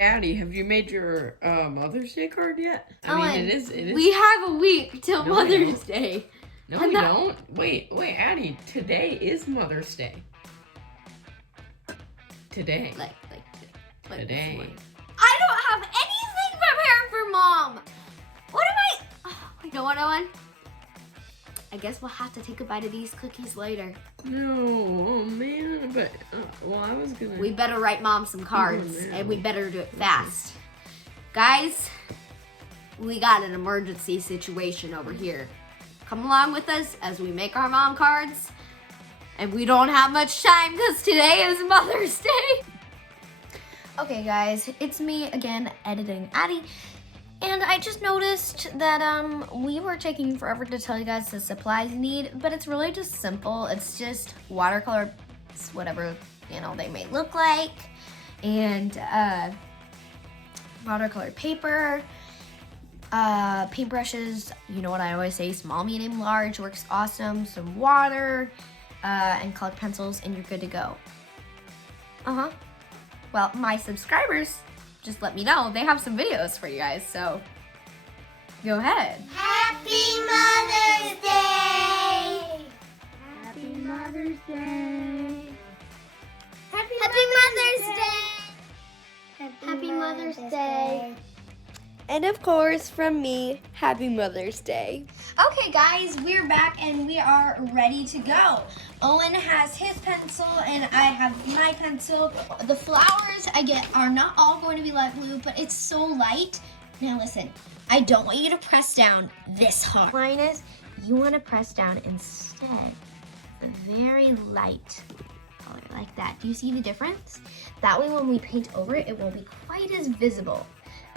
Addie, have you made your Mother's Day card yet? I mean, it is. We have a week till No, Mother's Day. No, we don't. Wait, Addie. Today is Mother's Day. Today. Like today. I don't have anything prepared for Mom. What am I? Oh, you know what, Owen? I guess we'll have to take a bite of these cookies later. No, oh man, but well, I was gonna. We better write Mom some cards, and we better do it fast. Guys, we got an emergency situation over here. Come along with us as we make our Mom cards. And we don't have much time because today is Mother's Day. Okay guys, it's me again editing Addie. And I just noticed that we were taking forever to tell you guys the supplies you need, but it's really just simple. It's just watercolor, whatever, you know, they may look like, and watercolor paper, paintbrushes, you know what I always say, small, medium, large, works awesome, some water, and colored pencils, and you're good to go. Well, my subscribers just let me know they have some videos for you guys, so go ahead. Happy Mother's Day! Happy Mother's Day. Happy Mother's Day! Happy Mother's Day! And of course, from me, Happy Mother's Day. Okay guys, we're back and we are ready to go. Owen has his pencil and I have my pencil. The flowers I get are not all going to be light blue, but it's so light. Now listen, I don't want you to press down this hard. Line is, you want to press down instead a very light color like that. Do you see the difference? That way when we paint over it, it won't be quite as visible.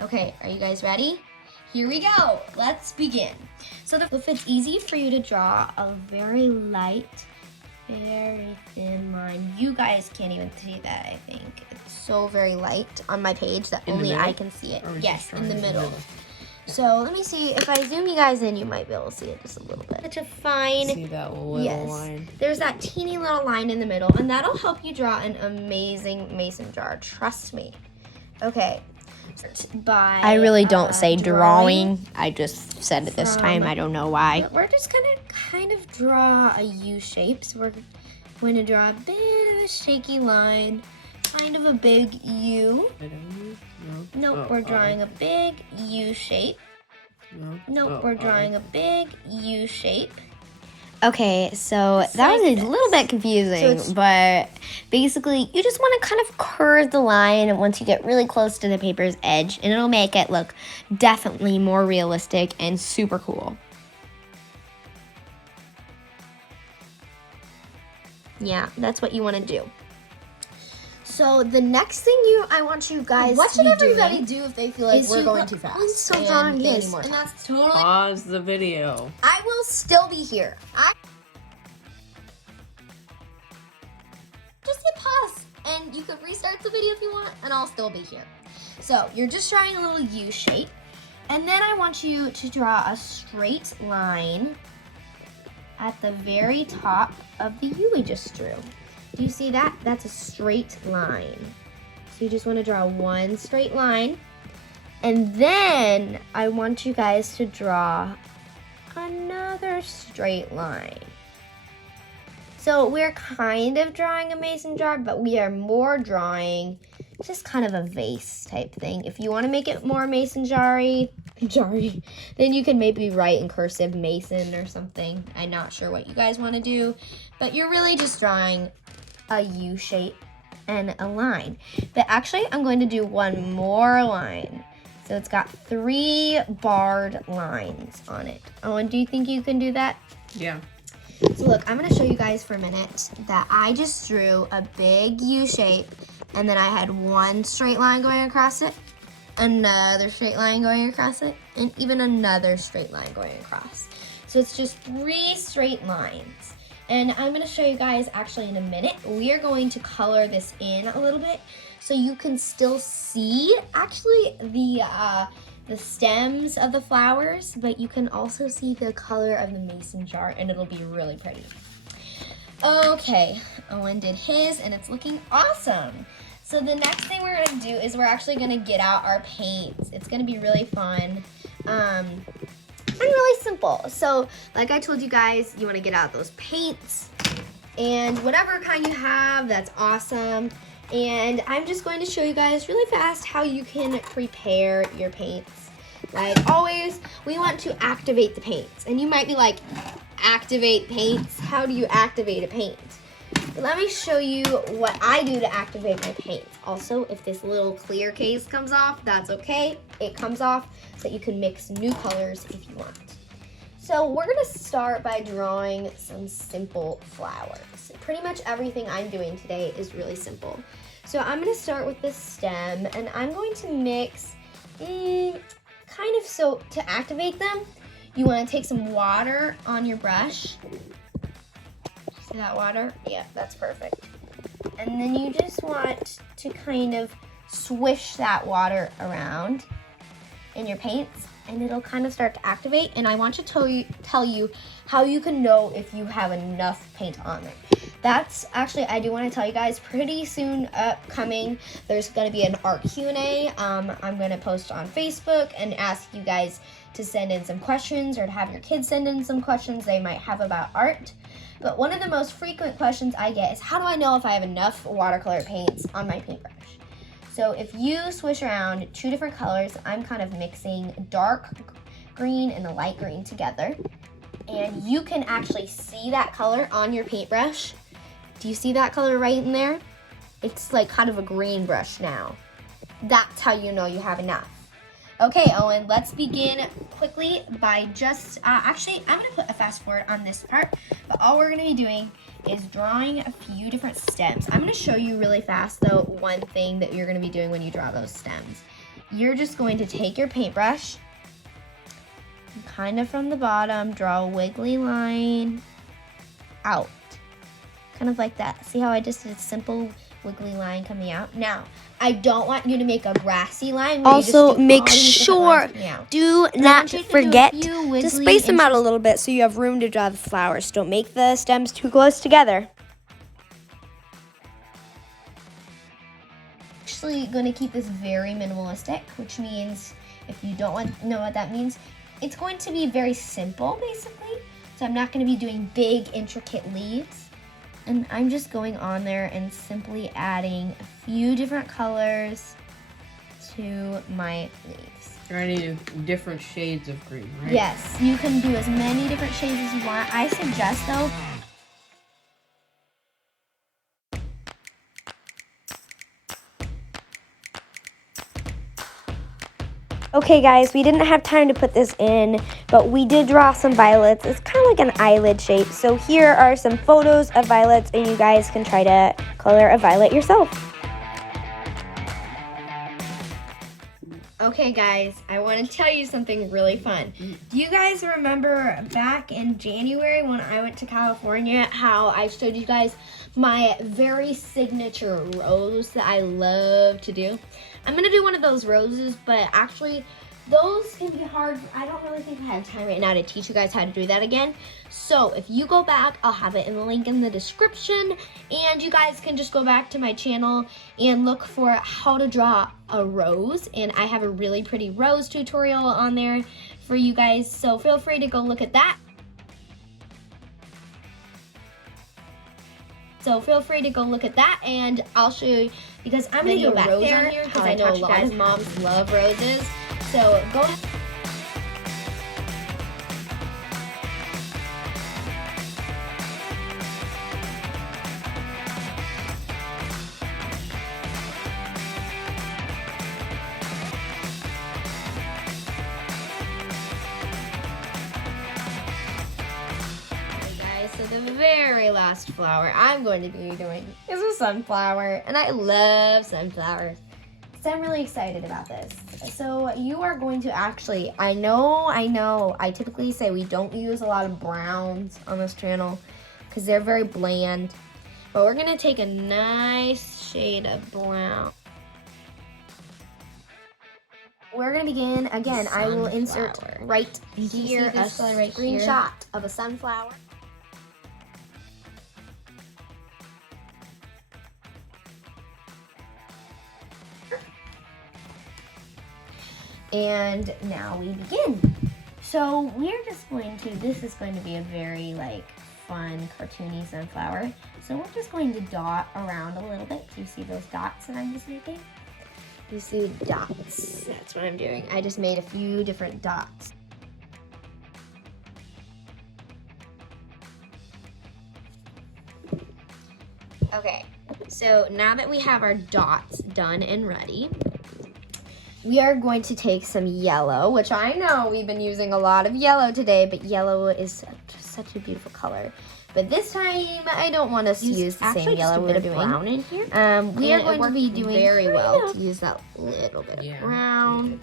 Okay, are you guys ready? Here we go. Let's begin. So if it's easy for you to draw a very light, very thin line, you guys can't even see that, I think. It's so very light on my page that only I can see it. Yes, in the middle. So let me see. If I zoom you guys in, you might be able to see it just a little bit. Such a fine. See that little line? There's that teeny little line in the middle, and that'll help you draw an amazing mason jar. Trust me. Okay. I really don't say drawing. I just said it this time. I don't know why. We're just gonna kind of draw a U shape. So we're going to draw a bit of a shaky line, kind of a big U. Nope, we're drawing a big U shape. Nope, we're drawing a big U shape. Okay, so that was a little bit confusing, but basically you just want to kind of curve the line once you get really close to the paper's edge, and it'll make it look definitely more realistic and super cool. Yeah, that's what you want to do. So the next thing I want you guys what to should be everybody doing do if they feel like we're going too fast? I'm still drawing this, and that's totally. Pause the video. I will still be here. Just hit pause, and you can restart the video if you want, and I'll still be here. So you're just drawing a little U shape, and then I want you to draw a straight line at the very top of the U we just drew. Do you see that? That's a straight line. So you just want to draw one straight line. And then I want you guys to draw another straight line. So we're kind of drawing a mason jar, but we are more drawing just kind of a vase type thing. If you want to make it more mason jarry, then you can maybe write in cursive mason or something. I'm not sure what you guys want to do, but you're really just drawing a U shape and a line. But actually, I'm going to do one more line. So it's got 3 barred lines on it. Owen, do you think you can do that? Yeah. So look, I'm going to show you guys for a minute that I just drew a big U shape, and then I had one straight line going across it, another straight line going across it, and even another straight line going across. So it's just 3 straight lines. And I'm going to show you guys actually in a minute. We are going to color this in a little bit so you can still see actually the stems of the flowers, but you can also see the color of the mason jar, and it'll be really pretty. Okay, Owen did his, and it's looking awesome. So So the next thing we're gonna do is we're actually gonna get out our paints. It's gonna be really fun. And really simple. So like I told you guys, you wanna get out those paints and whatever kind you have, that's awesome. And I'm just going to show you guys really fast how you can prepare your paints. Like always, we want to activate the paints. And you might be like, activate paints? How do you activate a paint? But let me show you what I do to activate my paints. Also, if this little clear case comes off, that's okay. It comes off so that you can mix new colors if you want. So we're gonna start by drawing some simple flowers. Pretty much everything I'm doing today is really simple. So I'm gonna start with this stem and I'm going to mix, so to activate them, you wanna take some water on your brush. See that water? Yeah, that's perfect. And then you just want to kind of swish that water around in your paints and it'll kind of start to activate. And I want to tell you how you can know if you have enough paint on there. That's actually, I do want to tell you guys, pretty soon upcoming, there's going to be an art Q&A. I'm going to post on Facebook and ask you guys to send in some questions or to have your kids send in some questions they might have about art. But one of the most frequent questions I get is, how do I know if I have enough watercolor paints on my paintbrush? So if you swish around two different colors, I'm kind of mixing dark green and the light green together. And you can actually see that color on your paintbrush. Do you see that color right in there? It's like kind of a green brush now. That's how you know you have enough. Okay, Owen, let's begin quickly by just, actually, I'm gonna put a fast forward on this part, but all we're gonna be doing is drawing a few different stems. I'm gonna show you really fast though, one thing that you're gonna be doing when you draw those stems. You're just going to take your paintbrush, and kind of from the bottom, draw a wiggly line out. Kind of like that. See how I just did a simple wiggly line coming out? Now, I don't want you to make a grassy line. Also, make sure, do not forget to space them out a little bit so you have room to draw the flowers. Don't make the stems too close together. Actually going to keep this very minimalistic, which means, if you don't know what that means, it's going to be very simple, basically. So I'm not going to be doing big, intricate leaves. And I'm just going on there and simply adding a few different colors to my leaves. Or any different shades of green, right? Yes, you can do as many different shades as you want. I suggest, though, Okay guys, we didn't have time to put this in, but we did draw some violets. It's kind of like an eyelid shape. So here are some photos of violets and you guys can try to color a violet yourself. okay guys, I want to tell you something really fun. Do you guys remember back in January when I went to California, how I showed you guys my very signature rose that I love to do? I'm gonna do one of those roses, but actually those can be hard. I don't really think I have time right now to teach you guys how to do that again. So if you go back, I'll have it in the link in the description, and you guys can just go back to my channel and look for how to draw a rose. And I have a really pretty rose tutorial on there for you guys, so feel free to go look at that. And I'll show you, because I'm gonna do a rose on here because I know a lot of moms love roses. So go ahead. So the very last flower I'm going to be doing is a sunflower, and I love sunflowers. So I'm really excited about this. So you are going to actually, I know, I typically say we don't use a lot of browns on this channel because they're very bland, but we're gonna take a nice shade of brown. We're gonna begin, again, I will insert right here a screenshot of a sunflower. And now we begin. So we're just going to, this is going to be a very like fun cartoony sunflower. So we're just going to dot around a little bit. Do you see those dots that I'm just making? You see dots, that's what I'm doing. I just made a few different dots. Okay, so now that we have our dots done and ready, we are going to take some yellow, which I know we've been using a lot of yellow today, but yellow is such a beautiful color. But this time, I don't want us to use the same yellow we're doing. Brown in here. We are going to be doing very well to use that little bit of brown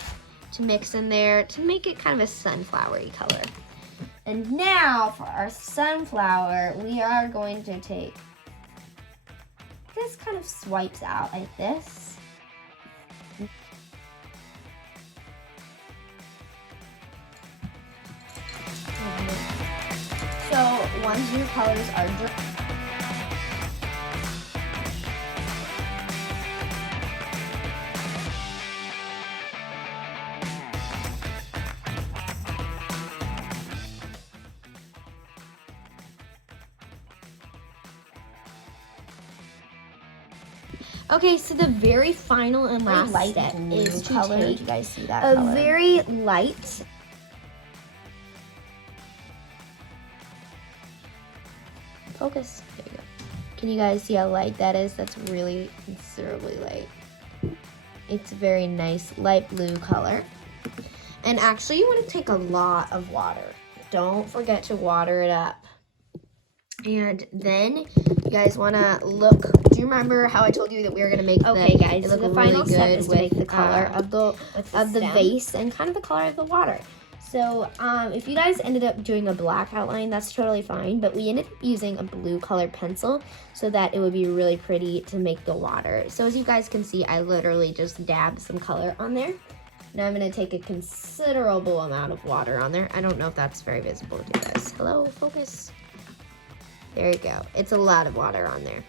to mix in there to make it kind of a sunflowery color. And now for our sunflower, we are going to take, this kind of swipes out like this. So once your colors are dry, okay, so the very final and last step is to take you guys see that a color? very light focus. There you go. Can you guys see how light that is? That's really considerably light. It's a very nice light blue color. And actually, you want to take a lot of water. Don't forget to water it up. And then you guys want to look. Do you remember how I told you that we were going to make guys, so the really final step good is to with make the color of the stem. vase and kind of the color of the water. So if you guys ended up doing a black outline, that's totally fine. But we ended up using a blue colored pencil so that it would be really pretty to make the water. So as you guys can see, I literally just dabbed some color on there. Now I'm going to take a considerable amount of water on there. I don't know if that's very visible to you guys. Hello, focus. There you go. It's a lot of water on there.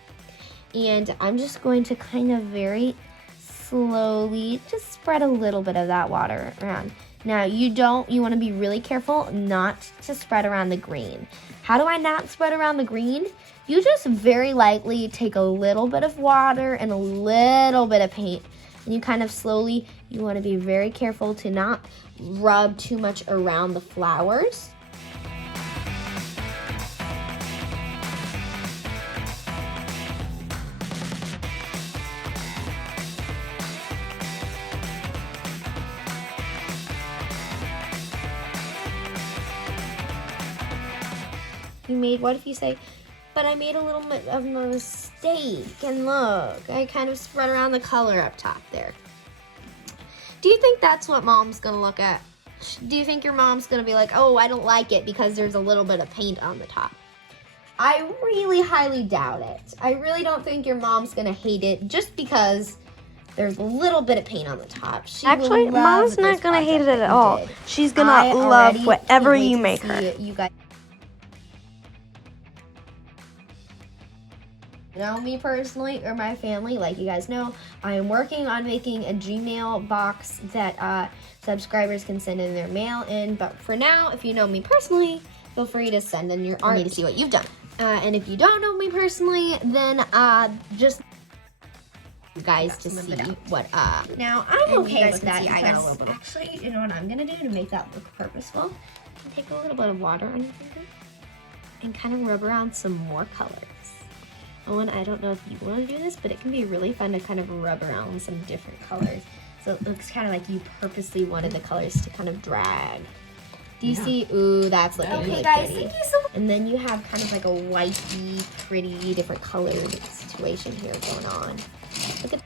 And I'm just going to kind of very slowly just spread a little bit of that water around. Now you want to be really careful not to spread around the green. How do I not spread around the green? You just very lightly take a little bit of water and a little bit of paint, and you kind of slowly, you want to be very careful to not rub too much around the flowers. You made, what if you say, but I made a little bit of a mistake, and look, I kind of spread around the color up top there. Do you think that's what mom's gonna look at? Do you think your mom's gonna be like, oh, I don't like it because there's a little bit of paint on the top? I really highly doubt it. I really don't think your mom's gonna hate it just because there's a little bit of paint on the top. Actually, Mom's not going to hate it at all. She's going to love whatever you make her. You guys know me personally or my family, like you guys know, I am working on making a Gmail box that subscribers can send in their mail in. But for now, if you know me personally, feel free to send in your art. I need to see what you've done. And if you don't know me personally, then just guys to see what now I'm okay with that because I got a little bit of, actually, you know what I'm gonna do to make that look purposeful? Take a little bit of water on your finger and kind of rub around some more colors. Owen, I don't know if you want to do this, but it can be really fun to kind of rub around some different colors. So it looks kind of like you purposely wanted the colors to kind of drag. Do you see? Ooh, that's looking really guys, pretty. thank you so much. And then you have kind of like a whitey, pretty, different colored situation here going on. Look at